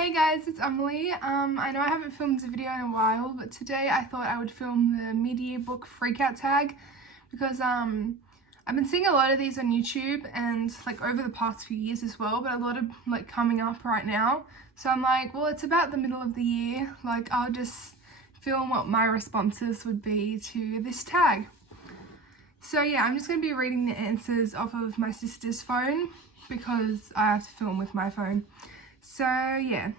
Hey guys, it's Emily. I know I haven't filmed a video in a while, but today I thought I would film the mid-year book Freakout tag because I've been seeing a lot of these on YouTube and like over the past few years as well, but a lot of like coming up right now. So I'm like, well, it's about the middle of the year, like I'll just film what my responses would be to this tag. So yeah, I'm just going to be reading the answers off of my sister's phone because I have to film with my phone. So yeah,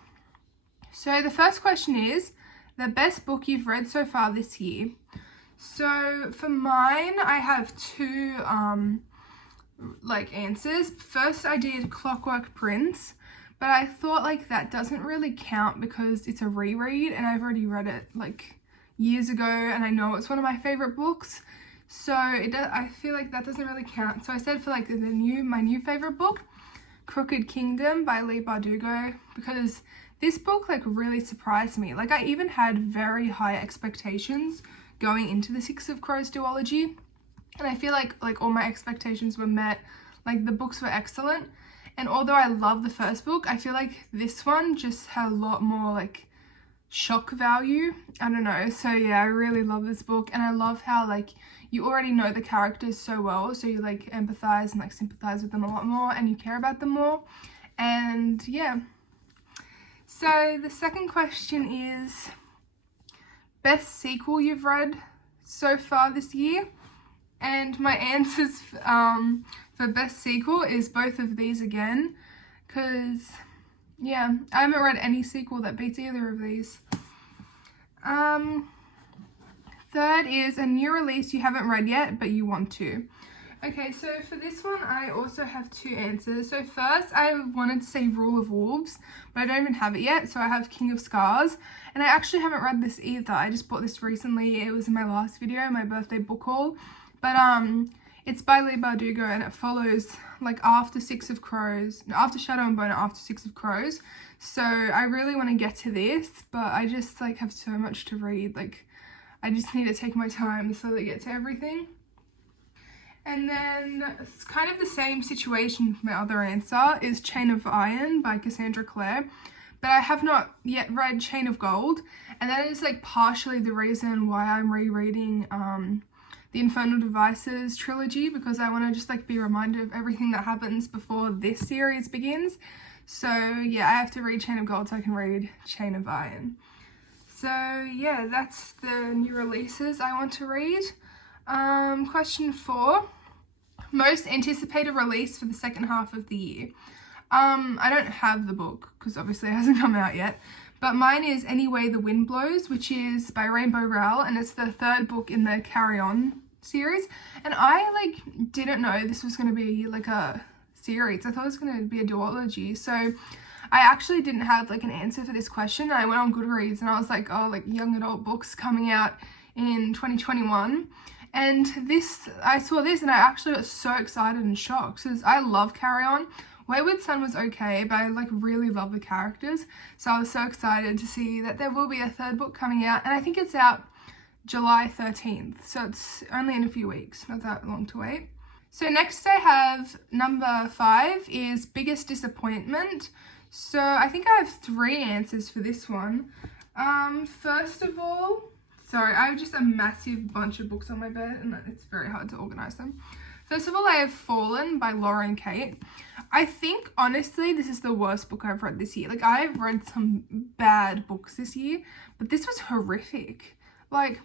so the first question is the best book you've read so far this year. So for mine, I have two answers. First I did Clockwork Prince, but I thought like that doesn't really count because it's a reread and I've already read it like years ago and I know it's one of my favorite books. So I feel like that doesn't really count. So I said for like my new favorite book, Crooked Kingdom by Leigh Bardugo, because this book like really surprised me. Like I even had very high expectations going into the Six of Crows duology, and I feel like all my expectations were met. Like the books were excellent, and although I love the first book, I feel like this one just had a lot more like shock value. I don't know. So yeah, I really love this book, and I love how like you already know the characters so well, so you like empathize and like sympathize with them a lot more and you care about them more. And yeah, so the second question is best sequel you've read so far this year, and my answers for best sequel is both of these again, because yeah, I haven't read any sequel that beats either of these. Third is a new release you haven't read yet, but you want to. Okay, so for this one, I also have two answers. So first, I wanted to say Rule of Wolves, but I don't even have it yet. So I have King of Scars, and I actually haven't read this either. I just bought this recently. It was in my last video, my birthday book haul. But it's by Leigh Bardugo, and it follows like after Shadow and Bone, after Six of Crows. So I really want to get to this, but I just like have so much to read. Like I just need to take my time so to get to everything. And then it's kind of the same situation for my other answer is Chain of Iron by Cassandra Clare, but I have not yet read Chain of Gold, and that is like partially the reason why I'm rereading the Infernal Devices trilogy, because I want to just like be reminded of everything that happens before this series begins. So yeah, I have to read Chain of Gold so I can read Chain of Iron. So yeah, that's the new releases I want to read. Question 4, most anticipated release for the second half of the year. I don't have the book because obviously it hasn't come out yet, but mine is Any Way the Wind Blows, which is by Rainbow Rowell, and it's the third book in the Carry On series. And I like didn't know this was going to be like a series. I thought it was going to be a duology. So I actually didn't have like an answer for this question. I went on Goodreads and I was like, oh, like young adult books coming out in 2021. And I saw this and I actually got so excited and shocked because I love Carry On. Wayward Son was okay, but I like really love the characters. So I was so excited to see that there will be a third book coming out, and I think it's out July 13th. So it's only in a few weeks, not that long to wait. So next I have number 5 is biggest disappointment. So I think I have 3 answers for this one. First of all, sorry, I have just a massive bunch of books on my bed and it's very hard to organize them. First of all, I have Fallen by Laura and Kate. I think, honestly, this is the worst book I've read this year. Like, I've read some bad books this year, but this was horrific. Like,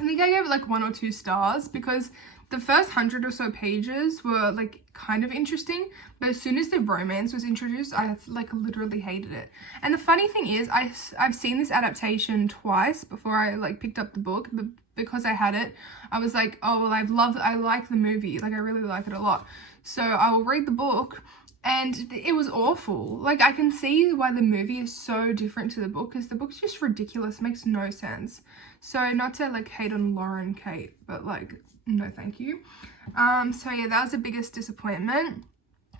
I think I gave it like 1 or 2 stars because the first 100 or so pages were like kind of interesting, but as soon as the romance was introduced, I like literally hated it. And the funny thing is, I've seen this adaptation twice before I like picked up the book, but because I had it, I was like, oh well, I like the movie, like I really like it a lot, so I will read the book. And it was awful. Like I can see why the movie is so different to the book, because the book's just ridiculous, makes no sense. So not to like hate on Laura and Kate, but like no thank you. So yeah, that was the biggest disappointment.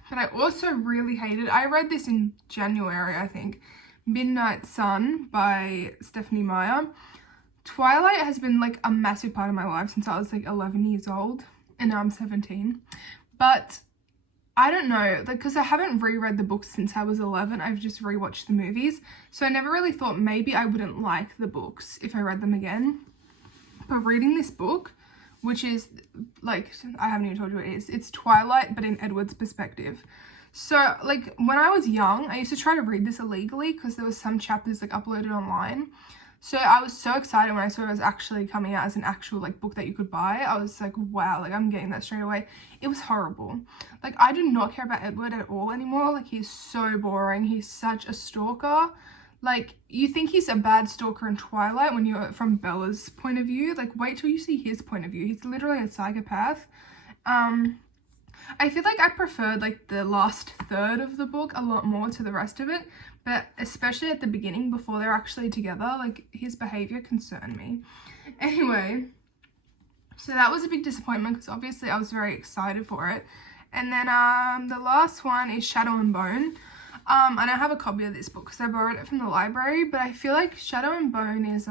But I also really hated, I read this in January, I think, Midnight Sun by Stephanie Meyer. Twilight has been like a massive part of my life since I was like 11 years old, and now I'm 17. But I don't know, like, because I haven't reread the books since I was 11. I've just rewatched the movies. So I never really thought maybe I wouldn't like the books if I read them again. But reading this book, which is, like, I haven't even told you what it is. It's Twilight, but in Edward's perspective. So, like, when I was young, I used to try to read this illegally because there was some chapters, like, uploaded online. So I was so excited when I saw it was actually coming out as an actual, like, book that you could buy. I was like, wow, like, I'm getting that straight away. It was horrible. Like, I do not care about Edward at all anymore. Like, he's so boring. He's such a stalker. Like, you think he's a bad stalker in Twilight when you're from Bella's point of view. Like, wait till you see his point of view. He's literally a psychopath. I feel like I preferred, like, the last third of the book a lot more to the rest of it. But especially at the beginning, before they're actually together, like, his behaviour concerned me. Anyway, so that was a big disappointment because obviously I was very excited for it. And then the last one is Shadow and Bone. And I have a copy of this book because I borrowed it from the library. But I feel like Shadow and Bone is,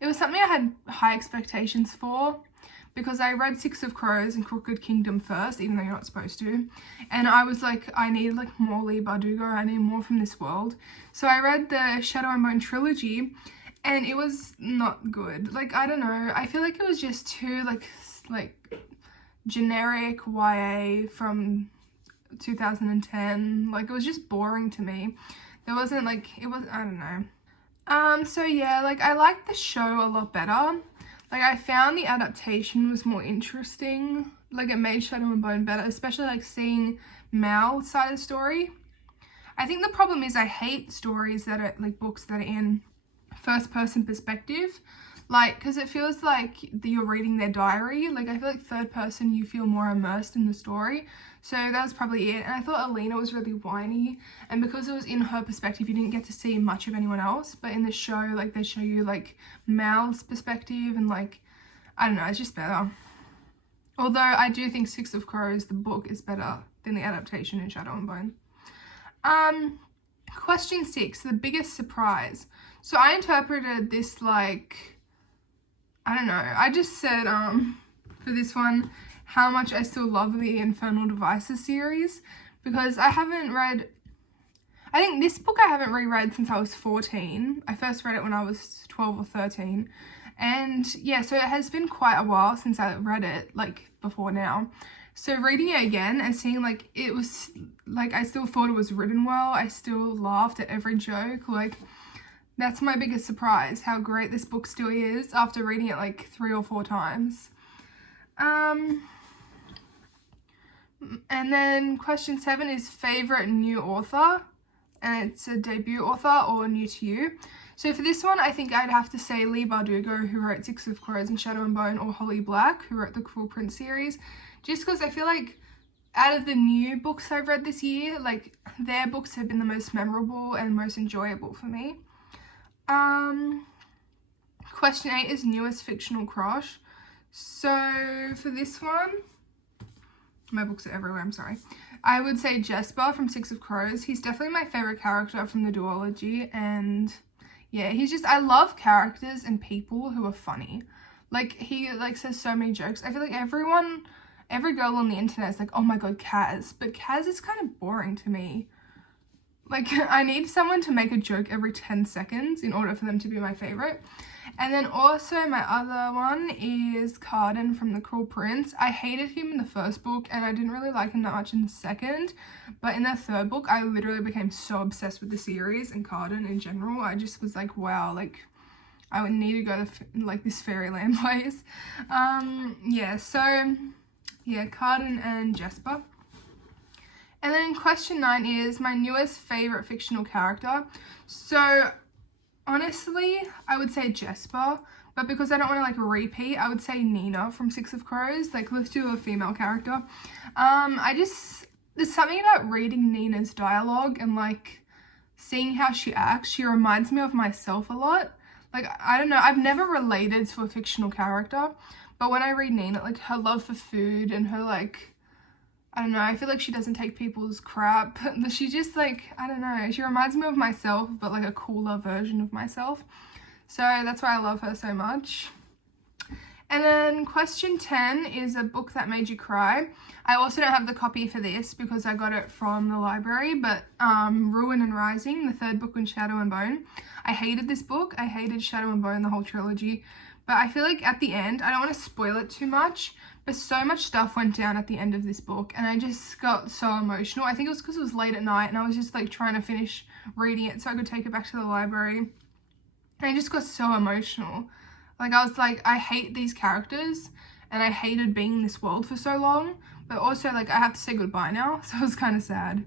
it was something I had high expectations for. Because I read Six of Crows and Crooked Kingdom first, even though you're not supposed to. And I was like, I need, like, more Leigh Bardugo. I need more from this world. So I read the Shadow and Bone trilogy, and it was not good. Like, I don't know. I feel like it was just too, like generic YA from 2010. Like, it was just boring to me. There wasn't, like, it was, I don't know. So yeah, like, I liked the show a lot better. Like, I found the adaptation was more interesting. Like, it made Shadow and Bone better, especially, like, seeing Mal's side of the story. I think the problem is I hate stories that are, like, books that are in first-person perspective. Like, because it feels like you're reading their diary. Like, I feel like third person, you feel more immersed in the story. So that was probably it. And I thought Alina was really whiny. And because it was in her perspective, you didn't get to see much of anyone else. But in the show, like, they show you, like, Mal's perspective. And, like, I don't know, it's just better. Although I do think Six of Crows, the book, is better than the adaptation in Shadow and Bone. Question 6, the biggest surprise. So I interpreted this like, I don't know, I just said, for this one, how much I still love the Infernal Devices series, because I haven't read, I think this book I haven't reread since I was 14. I first read it when I was 12 or 13. And yeah, so it has been quite a while since I read it, like, before now. So reading it again and seeing, like, it was, like, I still thought it was written well. I still laughed at every joke. Like, that's my biggest surprise, how great this book still is after reading it, like, 3 or 4 times. And then question 7 is favourite new author. And it's a debut author or new to you. So for this one, I think I'd have to say Leigh Bardugo, who wrote Six of Crows and Shadow and Bone, or Holly Black, who wrote the Cruel Prince series. Just because I feel like out of the new books I've read this year, like, their books have been the most memorable and most enjoyable for me. Question 8 is newest fictional crush. So for this one, my books are everywhere, I'm sorry. I would say Jesper from Six of Crows. He's definitely my favourite character from the duology, and yeah, he's just, I love characters and people who are funny. Like, he, like, says so many jokes. I feel like every girl on the internet is like, oh my god, Kaz. But Kaz is kind of boring to me. Like, I need someone to make a joke every 10 seconds in order for them to be my favourite. And then also my other one is Carden from The Cruel Prince. I hated him in the first book and I didn't really like him that much in the second. But in the third book, I literally became so obsessed with the series and Carden in general. I just was like, wow, like, I would need to go to, like, this fairyland place. Yeah, so, yeah, Carden and Jesper. And then question 9 is my newest favourite fictional character. So, honestly, I would say Jesper, but because I don't want to, like, repeat, I would say Nina from Six of Crows. Like, let's do a female character. There's something about reading Nina's dialogue and, like, seeing how she acts. She reminds me of myself a lot. Like, I don't know, I've never related to a fictional character, but when I read Nina, like, her love for food and her, like, I don't know, I feel like she doesn't take people's crap. She just, like, I don't know, she reminds me of myself, but, like, a cooler version of myself. So that's why I love her so much. And then question 10 is a book that made you cry. I also don't have the copy for this because I got it from the library, but Ruin and Rising, the third book in Shadow and Bone. I hated this book. I hated Shadow and Bone, the whole trilogy. But I feel like at the end, I don't want to spoil it too much, but so much stuff went down at the end of this book and I just got so emotional. I think it was because it was late at night and I was just like trying to finish reading it so I could take it back to the library. And I just got so emotional. Like I was like, I hate these characters and I hated being in this world for so long, but also like I have to say goodbye now, so it was kind of sad.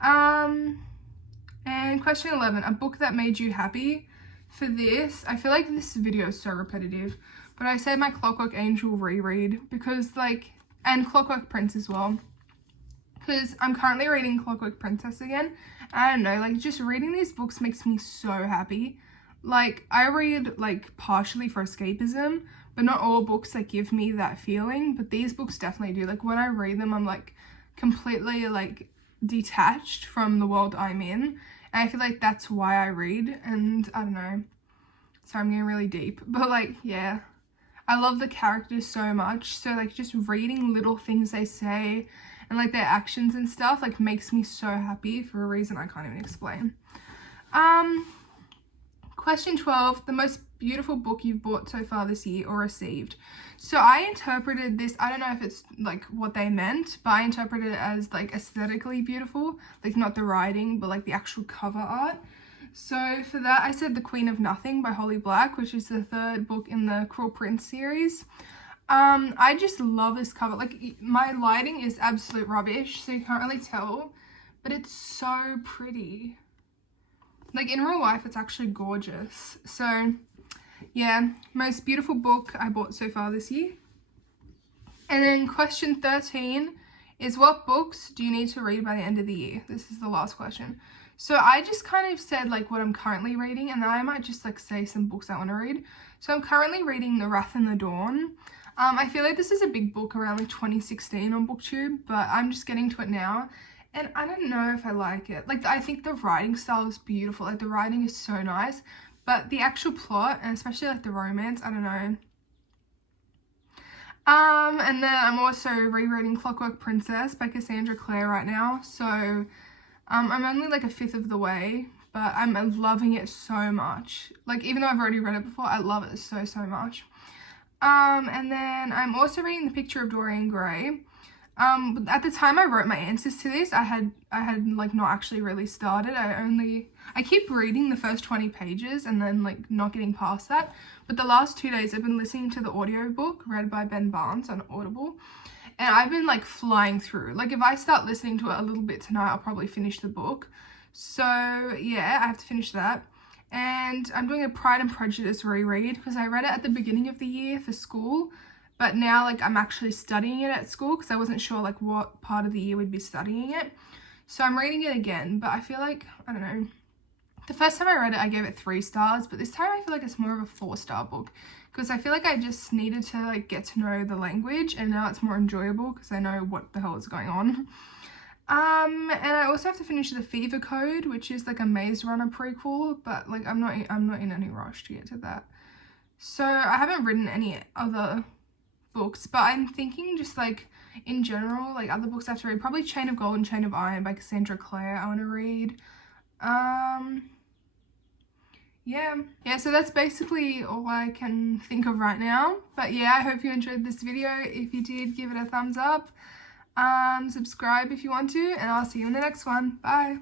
And question 11, a book that made you happy. For this, I feel like this video is so repetitive, but I said my Clockwork Angel reread because like, and Clockwork Prince as well, because I'm currently reading Clockwork Princess again. I don't know, like just reading these books makes me so happy. Like I read like partially for escapism, but not all books that give me that feeling, but these books definitely do. Like when I read them, I'm like completely like detached from the world I'm in. And I feel like that's why I read, and I don't know, so I'm getting really deep, but like, yeah, I love the characters so much, so like just reading little things they say and like their actions and stuff like makes me so happy for a reason I can't even explain. Question 12, the most beautiful book you've bought so far this year or received. So I interpreted this, I don't know if it's like what they meant, but I interpreted it as like aesthetically beautiful, like not the writing, but like the actual cover art. So for that, I said The Queen of Nothing by Holly Black, which is the third book in the Cruel Prince series. I just love this cover. Like my lighting is absolute rubbish, so you can't really tell, but it's so pretty. Like in real life, it's actually gorgeous. So yeah, most beautiful book I bought so far this year. And then question 13 is, what books do you need to read by the end of the year? This is the last question. So I just kind of said like what I'm currently reading, and then I might just like say some books I want to read. So I'm currently reading The Wrath and the Dawn. I feel like this is a big book around like 2016 on BookTube, but I'm just getting to it now. And I don't know if I like it. Like I think the writing style is beautiful. Like the writing is so nice. But the actual plot, and especially like the romance, I don't know. And then I'm also rereading Clockwork Princess by Cassandra Clare right now. So I'm only like a fifth of the way, but I'm loving it so much. Like even though I've already read it before, I love it so much. And then I'm also reading The Picture of Dorian Gray. But at the time I wrote my answers to this, I had like not actually really started. I keep reading the first 20 pages and then like not getting past that. But the last 2 days I've been listening to the audiobook read by Ben Barnes on Audible, and I've been like flying through. Like if I start listening to it a little bit tonight, I'll probably finish the book. So yeah, I have to finish that. And I'm doing a Pride and Prejudice reread because I read it at the beginning of the year for school. But now, like, I'm actually studying it at school because I wasn't sure, like, what part of the year we'd be studying it. So I'm reading it again, but I feel like, I don't know. The first time I read it, I gave it 3 stars, but this time I feel like it's more of a 4-star book because I feel like I just needed to, like, get to know the language, and now it's more enjoyable because I know what the hell is going on. And I also have to finish The Fever Code, which is, like, a Maze Runner prequel, but, like, I'm not in any rush to get to that. So I haven't written any other books, but I'm thinking just like in general, like other books I have to read, probably Chain of Gold and Chain of Iron by Cassandra Clare I want to read. Yeah, so that's basically all I can think of right now. But yeah, I hope you enjoyed this video. If you did, give it a thumbs up, subscribe if you want to, and I'll see you in the next one. Bye.